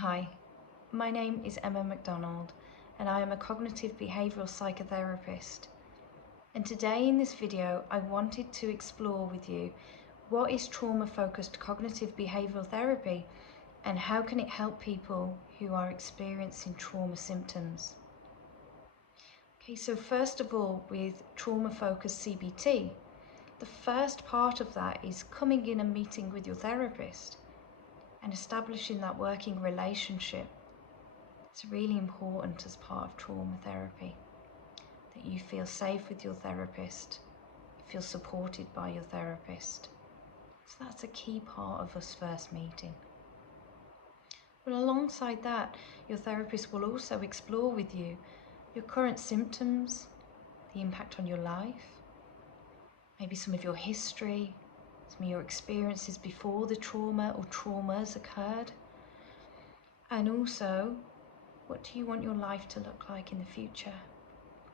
Hi, my name is Emma McDonald and I am a cognitive behavioural psychotherapist. And today in this video I wanted to explore with you what is trauma-focused cognitive behavioural therapy and how can it help people who are experiencing trauma symptoms. Okay, so first of all, with trauma-focused CBT, the first part of that is coming in and meeting with your therapist and establishing that working relationship. It's really important as part of trauma therapy that you feel safe with your therapist, you feel supported by your therapist. So that's a key part of us first meeting. But alongside that, your therapist will also explore with you your current symptoms, the impact on your life, maybe some of your history, some of your experiences before the trauma or traumas occurred, and also what do you want your life to look like in the future?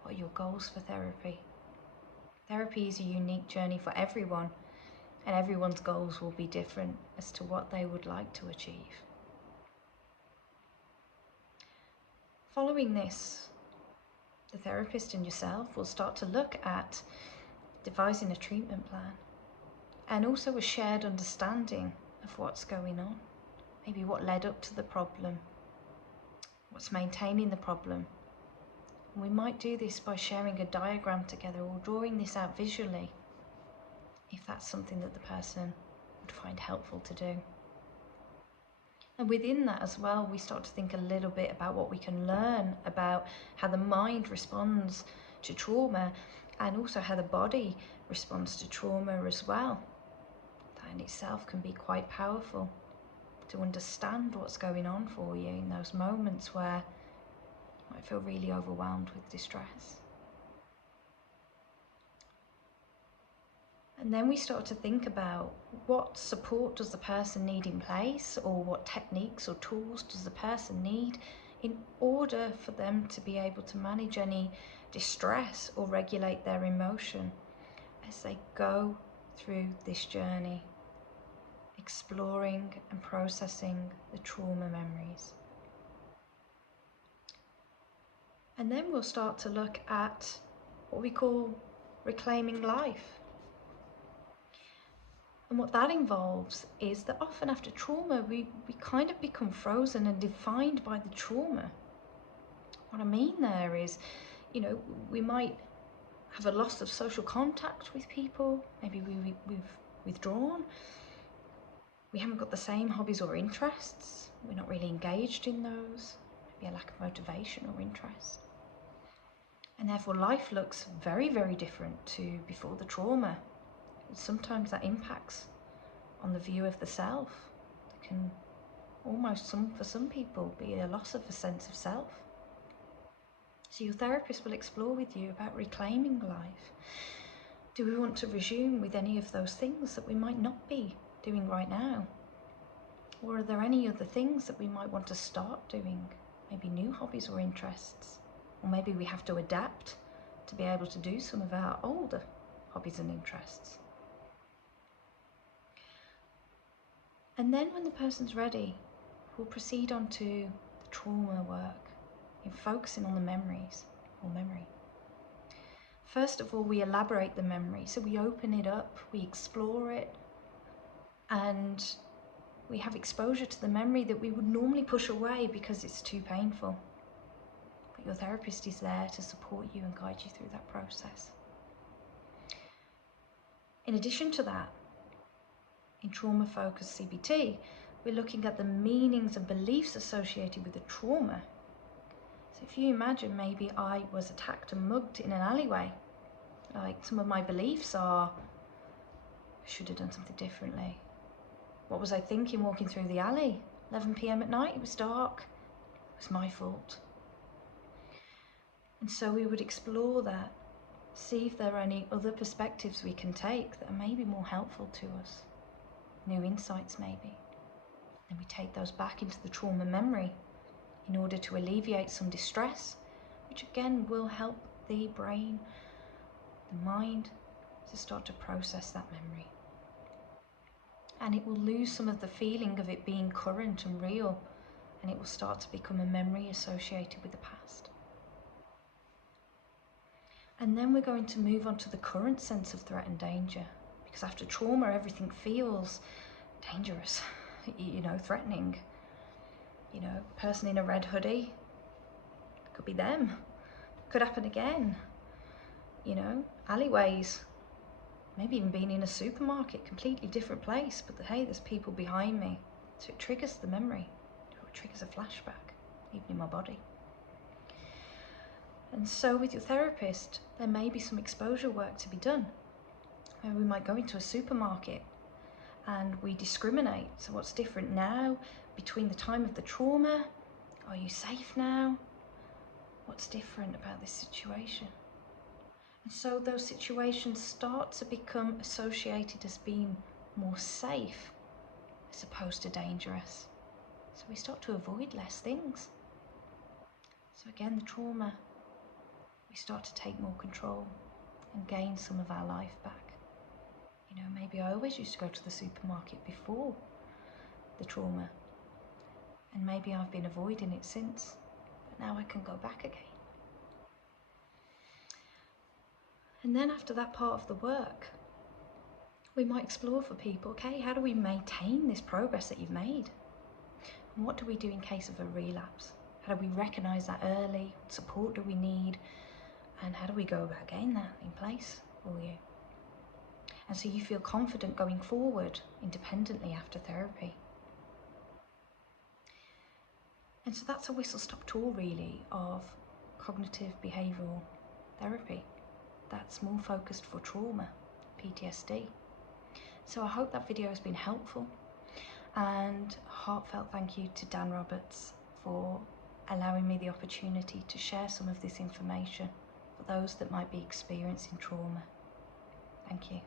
What are your goals for therapy? Therapy is a unique journey for everyone, and everyone's goals will be different as to what they would like to achieve. Following this, the therapist and yourself will start to look at devising a treatment plan and also a shared understanding of what's going on. Maybe what led up to the problem, what's maintaining the problem. And we might do this by sharing a diagram together or drawing this out visually, if that's something that the person would find helpful to do. And within that as well, we start to think a little bit about what we can learn about how the mind responds to trauma and also how the body responds to trauma as well. That in itself can be quite powerful to understand what's going on for you in those moments where you might feel really overwhelmed with distress. And then we start to think about what support does the person need in place, or what techniques or tools does the person need in order for them to be able to manage any distress or regulate their emotion as they go through this journey, exploring and processing the trauma memories. And then we'll start to look at what we call reclaiming life. And what that involves is that often after trauma, we kind of become frozen and defined by the trauma. What I mean there is, we might have a loss of social contact with people. Maybe we've withdrawn. We haven't got the same hobbies or interests. We're not really engaged in those. Maybe a lack of motivation or interest. And therefore life looks very, very different to before the trauma. Sometimes that impacts on the view of the self. It can almost, for some people, be a loss of a sense of self. So your therapist will explore with you about reclaiming life. Do we want to resume with any of those things that we might not be doing right now? Or are there any other things that we might want to start doing? Maybe new hobbies or interests? Or maybe we have to adapt to be able to do some of our older hobbies and interests. And then when the person's ready, we'll proceed on to the trauma work, in focusing on the memories or memory. First of all, we elaborate the memory. So we open it up, we explore it, and we have exposure to the memory that we would normally push away because it's too painful. But your therapist is there to support you and guide you through that process. In addition to that, in trauma-focused CBT, we're looking at the meanings and beliefs associated with the trauma. So if you imagine maybe I was attacked and mugged in an alleyway, like some of my beliefs are, I should have done something differently. What was I thinking walking through the alley? 11 p.m. at night, it was dark, it was my fault. And so we would explore that, see if there are any other perspectives we can take that are maybe more helpful to us. New insights maybe. Then we take those back into the trauma memory in order to alleviate some distress, which again will help the brain, the mind, to start to process that memory. And it will lose some of the feeling of it being current and real and it will start to become a memory associated with the past. And then we're going to move on to the current sense of threat and danger, because after trauma, everything feels dangerous, threatening. Person in a red hoodie, could be them, could happen again. Alleyways, maybe even being in a supermarket, completely different place, but hey, there's people behind me. So it triggers the memory, or it triggers a flashback, even in my body. And so with your therapist, there may be some exposure work to be done. Maybe we might go into a supermarket and we discriminate. So what's different now between the time of the trauma? Are you safe now? What's different about this situation? And so those situations start to become associated as being more safe as opposed to dangerous. So we start to avoid less things. So again, the trauma, we start to take more control and gain some of our life back. Maybe I always used to go to the supermarket before the trauma, and maybe I've been avoiding it since, but now I can go back again. And then after that part of the work, we might explore for people, okay, how do we maintain this progress that you've made? And what do we do in case of a relapse? How do we recognise that early? What support do we need? And how do we go about getting that in place for you? And so you feel confident going forward independently after therapy. And so that's a whistle-stop tour really of cognitive behavioural therapy. That's more focused for trauma, PTSD. So I hope that video has been helpful, and a heartfelt thank you to Dan Roberts for allowing me the opportunity to share some of this information for those that might be experiencing trauma. Thank you.